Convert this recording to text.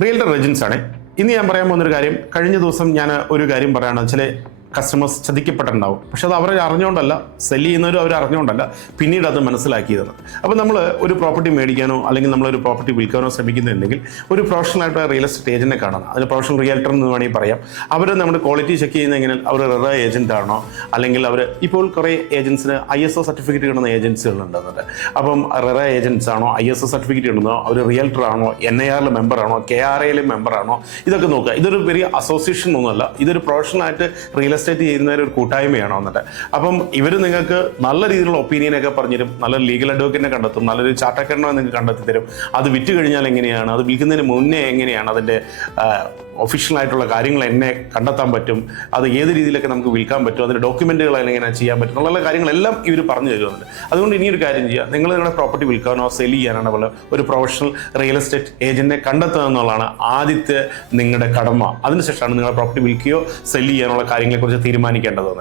Realtor agents ആണ്. ഇന്ന് ഞാൻ പറയാൻ പോകുന്നൊരു കാര്യം, കഴിഞ്ഞ ദിവസം ഞാൻ ഒരു കാര്യം പറയുകയാണ്. ചില കസ്റ്റമേഴ്സ് ചതിക്കപ്പെട്ടിട്ടുണ്ടാവും. പക്ഷെ അത് അവർ അറിഞ്ഞുകൊണ്ടല്ല, സെല് ചെയ്യുന്നവരും അവർ അറിഞ്ഞുകൊണ്ടല്ല, പിന്നീട് അത് മനസ്സിലാക്കിയതാണ്. അപ്പോൾ നമ്മൾ ഒരു പ്രോപ്പർട്ടി മേടിക്കാനോ അല്ലെങ്കിൽ നമ്മളൊരു പ്രോപ്പർട്ടി വിൽക്കാനോ ശ്രമിക്കുന്നുണ്ടെങ്കിൽ ഒരു പ്രൊഫഷണലായിട്ട് റിയൽ എസ്റ്റേറ്റ് ഏജന്റിനെ കാണണം. അതിന് പ്രൊഫഷണൽ റിയൽറ്റർ എന്ന് വേണമെങ്കിൽ പറയാം. അവർ നമ്മുടെ ക്വാളിറ്റി ചെക്ക് ചെയ്യുന്ന എങ്ങനെ, അവർ റെറ ഏജന്റ് ആണോ, അല്ലെങ്കിൽ അവർ ഇപ്പോൾ കുറേ ഏജൻസിന് ISO സർട്ടിഫിക്കറ്റ് കിട്ടുന്ന ഏജൻസികളുണ്ട്. അപ്പം റെറ ഏജൻസ് ആണോ, ISO സർട്ടിഫിക്കറ്റ് കിട്ടുന്നോ, അവർ റിയൽറ്റർ ആണോ, NIR മെമ്പർ ആണോ, KRA മെമ്പർ ആണോ, ഇതൊക്കെ നോക്കുക. ഇതൊരു വലിയ അസോസിയേഷൻ ഒന്നുമല്ല, ഇതൊരു പ്രൊഫഷണലായിട്ട് റിയൽ എസ്റ്റേറ്റ് ചെയ്യുന്ന ഒരു കൂട്ടായ്മയാണോ എന്നിട്ട്. അപ്പം ഇവർ നിങ്ങൾക്ക് നല്ല രീതിയിലുള്ള ഒപ്പീനിയനൊക്കെ പറഞ്ഞുതരും, നല്ലൊരു ലീഗൽ അഡ്വക്കേറ്റിനെ കണ്ടെത്തും, നല്ലൊരു ചാർട്ടേഡ് അക്കൗണ്ടന്റിനെ നിങ്ങൾക്ക് കണ്ടെത്തി തരും. അത് വിറ്റ് കഴിഞ്ഞാൽ എങ്ങനെയാണ്, അത് വിൽക്കുന്നതിന് മുന്നേ എങ്ങനെയാണ് അതിൻ്റെ ഒഫീഷ്യലായിട്ടുള്ള കാര്യങ്ങൾ എന്നെ കണ്ടെത്താൻ പറ്റും, അത് ഏത് രീതിയിലൊക്കെ നമുക്ക് വിൽക്കാൻ പറ്റും, അതിൻ്റെ ഡോക്യുമെൻറ്റുകൾ എങ്ങനെ ചെയ്യാൻ പറ്റും എന്നുള്ള കാര്യങ്ങളെല്ലാം ഇവർ പറഞ്ഞു തരുന്നുണ്ട്. അതുകൊണ്ട് ഇനിയൊരു കാര്യം ചെയ്യുക, നിങ്ങൾ നിങ്ങളുടെ പ്രോപ്പർട്ടി വിൽക്കാനോ സെൽ ചെയ്യാനാണ് പോലെ ഒരു പ്രൊഫഷണൽ റിയൽ എസ്റ്റേറ്റ് ഏജന്റിനെ കണ്ടെത്തുക എന്നുള്ളതാണ് ആദ്യത്തെ നിങ്ങളുടെ കടമ. അതിനുശേഷമാണ് നിങ്ങളുടെ പ്രോപ്പർട്ടി വിൽക്കുകയോ സെൽ ചെയ്യാനുള്ള കാര്യങ്ങളെക്കുറിച്ച് തീരുമാനിക്കേണ്ടത്.